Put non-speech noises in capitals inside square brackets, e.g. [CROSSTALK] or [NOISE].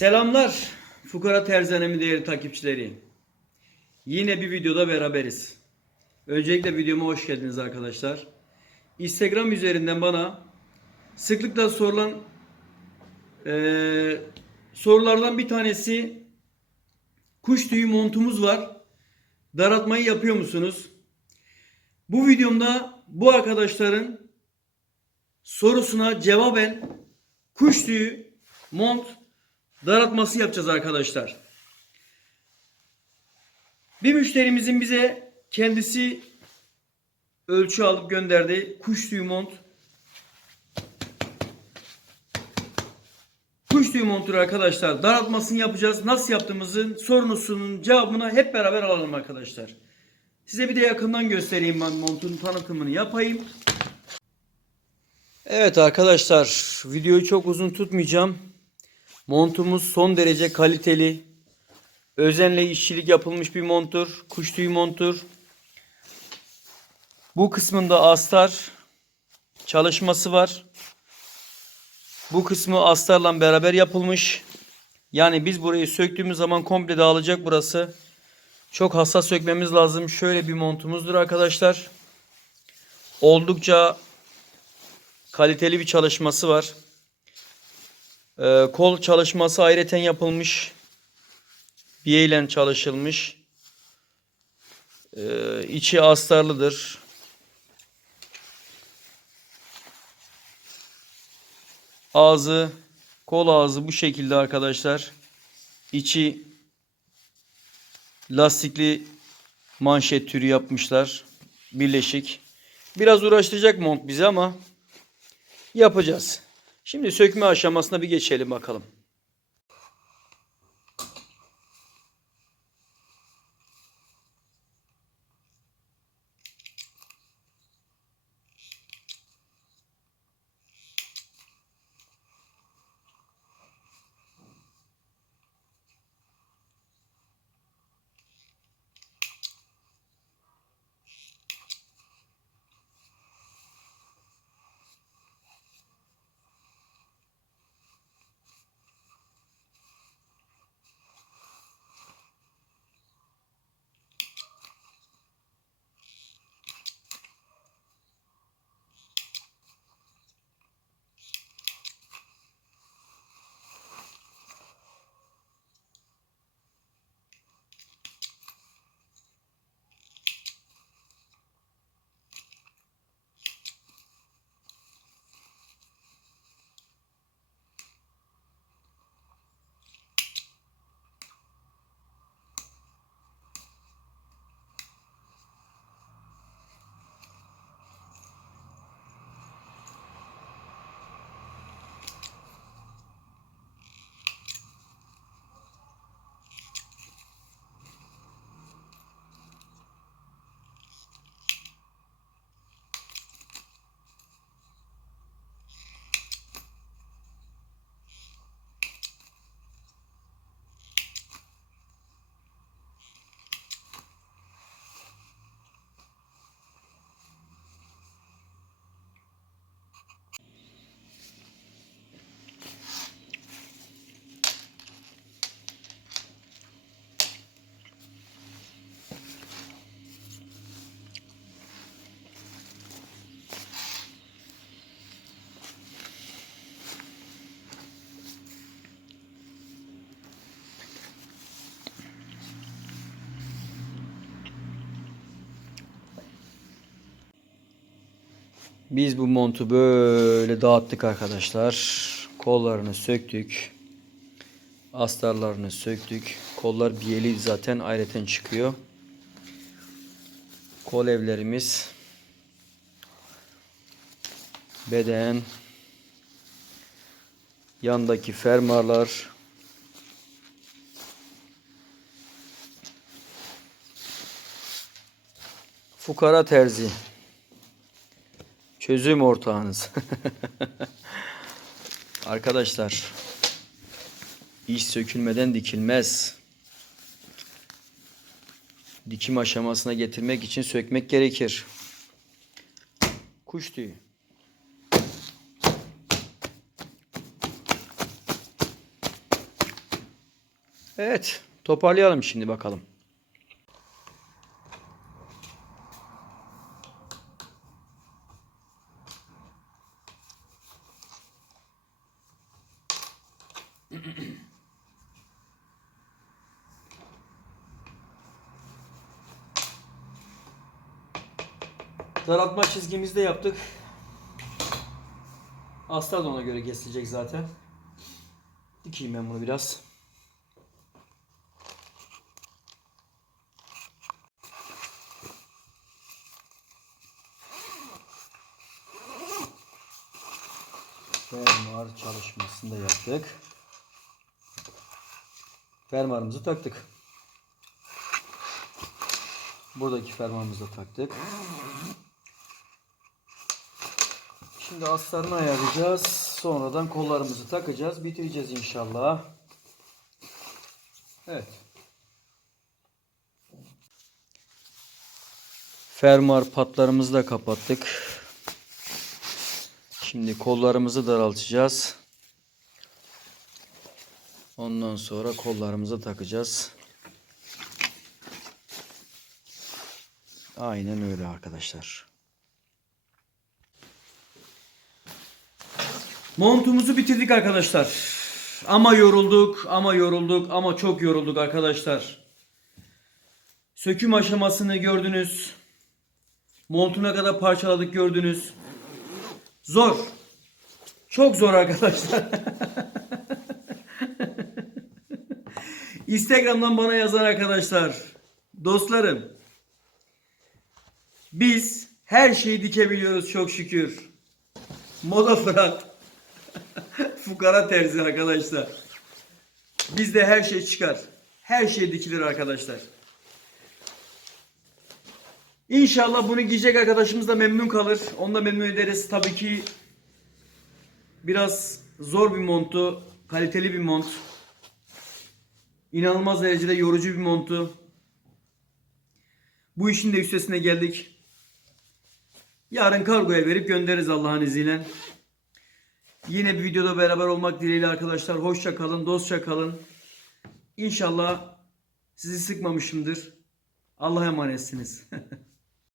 Selamlar Fukara Terzanemin değerli takipçileri. Yine bir videoda beraberiz. Öncelikle videoma hoş geldiniz arkadaşlar. Instagram üzerinden bana sıklıkla sorulan eee, sorulardan bir tanesi kuş tüyü montumuz var. Daratmayı yapıyor musunuz? Bu videomda bu arkadaşların sorusuna cevaben kuş tüyü mont daratması yapacağız arkadaşlar. Bir müşterimizin bize kendisi ölçü alıp gönderdi. Kuş tüyü mont. Kuş tüyü montunu arkadaşlar daratmasını yapacağız. Nasıl yaptığımızın sorunusunun cevabını hep beraber alalım arkadaşlar. Size bir de yakından göstereyim ben montun tanıtımını yapayım. Evet arkadaşlar videoyu çok uzun tutmayacağım. Montumuz son derece kaliteli. Özenle işçilik yapılmış bir montur. Kuş tüyü montur. Bu kısmında astar çalışması var. Bu kısmı astarla beraber yapılmış. Yani biz burayı söktüğümüz zaman komple dağılacak burası. Çok hassas sökmemiz lazım. Şöyle bir montumuzdur arkadaşlar. Oldukça kaliteli bir çalışması var. Ee, kol çalışması ayrıten yapılmış. Biyeyle çalışılmış. Ee, içi astarlıdır. Ağzı, kol ağzı bu şekilde arkadaşlar. İçi lastikli manşet türü yapmışlar. Birleşik. Biraz uğraştıracak mont bizi ama yapacağız. Şimdi sökme aşamasına bir geçelim bakalım. Biz bu montu böyle dağıttık arkadaşlar. Kollarını söktük. Astarlarını söktük. Kollar biyeli zaten ayrıten çıkıyor. Kol evlerimiz. Beden. Yandaki fermuarlar. Fukara terzi. Çözüm ortağınız. [LAUGHS] Arkadaşlar iş sökülmeden dikilmez. Dikim aşamasına getirmek için sökmek gerekir. Kuş tüyü. Evet. Toparlayalım şimdi bakalım. [CLEARS THROAT] Daraltma çizgimizi de yaptık. Astar da ona göre kesilecek zaten. Dikeyim ben bunu biraz. Fermuar çalışmasını da yaptık. Fermuarımızı taktık. Buradaki fermuarımızı da taktık. Şimdi astarını ayarlayacağız. Sonradan kollarımızı takacağız. Bitireceğiz inşallah. Evet. Fermuar patlarımızı da kapattık. Şimdi kollarımızı daraltacağız. Ondan sonra kollarımızı takacağız. Aynen öyle arkadaşlar. Montumuzu bitirdik arkadaşlar. Ama yorulduk, ama yorulduk, ama çok yorulduk arkadaşlar. Söküm aşamasını gördünüz. Montuna kadar parçaladık gördünüz. Zor. Çok zor arkadaşlar. [LAUGHS] Instagram'dan bana yazan arkadaşlar, dostlarım. Biz her şeyi dikebiliyoruz çok şükür. Moda Fırat. [LAUGHS] Fukara terzi arkadaşlar. Bizde her şey çıkar. Her şey dikilir arkadaşlar. İnşallah bunu giyecek arkadaşımız da memnun kalır. Onu da memnun ederiz. Tabii ki biraz zor bir montu. Kaliteli bir mont. İnanılmaz derecede yorucu bir montu. Bu işin de üstesine geldik. Yarın kargoya verip göndeririz Allah'ın izniyle. Yine bir videoda beraber olmak dileğiyle arkadaşlar. Hoşça kalın, dostça kalın. İnşallah sizi sıkmamışımdır. Allah'a emanetsiniz. [LAUGHS]